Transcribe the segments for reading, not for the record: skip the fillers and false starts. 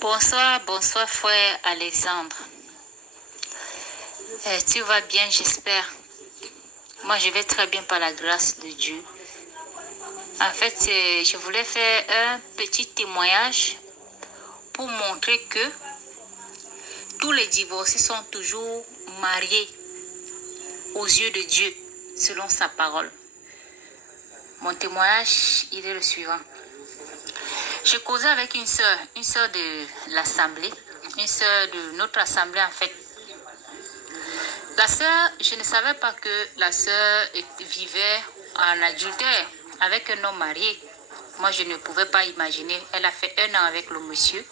Bonsoir, bonsoir frère Alexandre. Tu vas bien, j'espère. Moi, je vais très bien par la grâce de Dieu. En fait, je voulais faire un petit témoignage pour montrer que tous les divorcés sont toujours mariés aux yeux de Dieu, selon sa parole. Mon témoignage, il est le suivant. Je causais avec une sœur de l'assemblée, une sœur de notre assemblée en fait. La sœur, je ne savais pas que la sœur vivait en adultère avec un homme marié. Moi, je ne pouvais pas imaginer. Elle a fait 1 an avec le monsieur.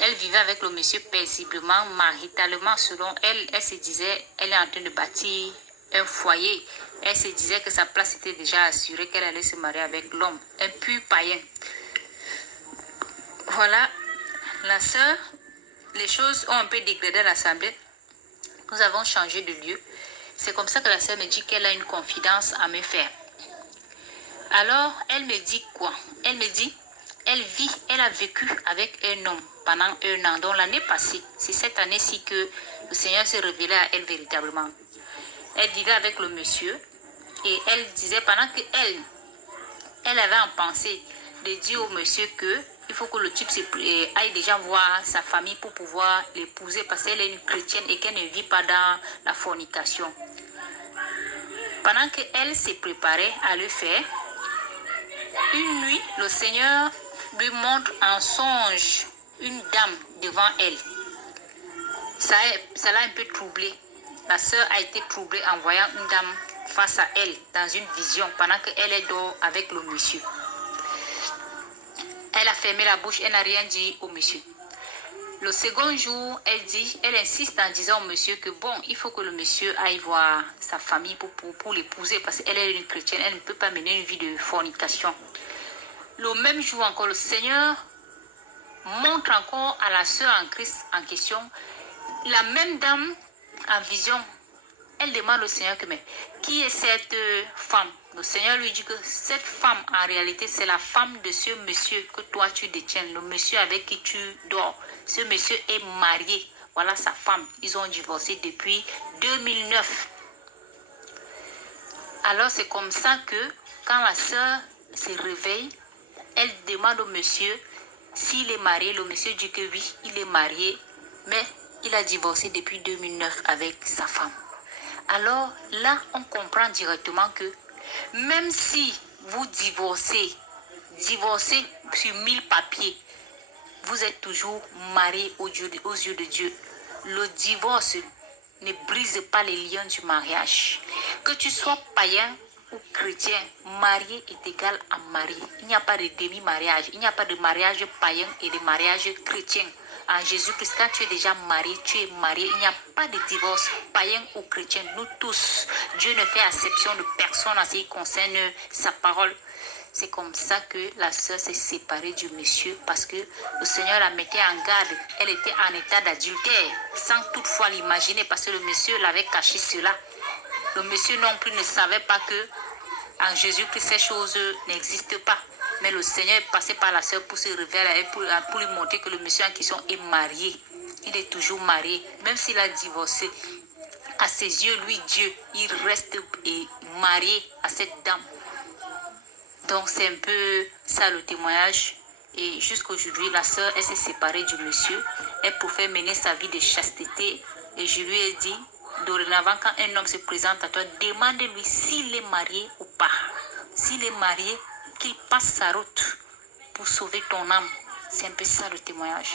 Elle vivait avec le monsieur paisiblement, maritalement, selon elle. Elle se disait, elle est en train de bâtir un foyer. Elle se disait que sa place était déjà assurée, qu'elle allait se marier avec l'homme, un pur païen. Voilà, la sœur, les choses ont un peu dégradé à l'assemblée. Nous avons changé de lieu. C'est comme ça que la sœur me dit qu'elle a une confidence à me faire. Alors, elle me dit quoi? Elle me dit, elle a vécu avec un homme pendant 1 an. Donc l'année passée, c'est cette année-ci que le Seigneur s'est révélé à elle véritablement. Elle vivait avec le monsieur et elle disait pendant que elle avait en pensée de dire au monsieur que il faut que le type aille déjà voir sa famille pour pouvoir l'épouser parce qu'elle est une chrétienne et qu'elle ne vit pas dans la fornication. Pendant qu'elle s'est préparée à le faire, une nuit, le Seigneur lui montre en songe une dame devant elle. Ça l'a un peu troublée. La sœur a été troublée en voyant une dame face à elle dans une vision pendant qu'elle est dehors avec le monsieur. Elle a fermé la bouche, elle n'a rien dit au monsieur. Le second jour, elle insiste en disant au monsieur que bon, il faut que le monsieur aille voir sa famille pour l'épouser parce qu'elle est une chrétienne, elle ne peut pas mener une vie de fornication. Le même jour encore, le Seigneur montre encore à la sœur en Christ en question, la même dame en vision. Elle demande au Seigneur que, mais qui est cette femme? Le Seigneur lui dit que cette femme, en réalité, c'est la femme de ce monsieur que toi tu détiens, le monsieur avec qui tu dors. Ce monsieur est marié. Voilà sa femme. Ils ont divorcé depuis 2009. Alors c'est comme ça que quand la sœur se réveille, elle demande au monsieur s'il est marié. Le monsieur dit que oui, il est marié, mais il a divorcé depuis 2009 avec sa femme. Alors là, on comprend directement que même si vous divorcez sur 1000 papiers, vous êtes toujours marié aux yeux de Dieu. Le divorce ne brise pas les liens du mariage. Que tu sois païen ou chrétien, marié est égal à marié. Il n'y a pas de demi-mariage. Il n'y a pas de mariage païen et de mariage chrétien. En Jésus-Christ, quand tu es déjà marié, tu es marié. Il n'y a pas de divorce païen ou chrétien. Nous tous, Dieu ne fait exception de personne en ce qui concerne sa parole. C'est comme ça que la sœur s'est séparée du monsieur parce que le Seigneur la mettait en garde. Elle était en état d'adultère sans toutefois l'imaginer parce que le monsieur l'avait caché cela. Le monsieur non plus ne savait pas que en Jésus-Christ ces choses n'existent pas. Mais le Seigneur est passé par la sœur pour se révéler pour lui montrer que le monsieur en question est marié. Il est toujours marié, même s'il a divorcé. À ses yeux, lui, Dieu, il reste marié à cette dame. Donc c'est un peu ça le témoignage. Et jusqu'aujourd'hui, la sœur, elle s'est séparée du monsieur. Elle pouvait mener sa vie de chasteté. Et je lui ai dit, dorénavant, quand un homme se présente à toi, demande-lui s'il est marié ou pas. S'il est marié, qu'il passe sa route pour sauver ton âme. C'est un peu ça le témoignage.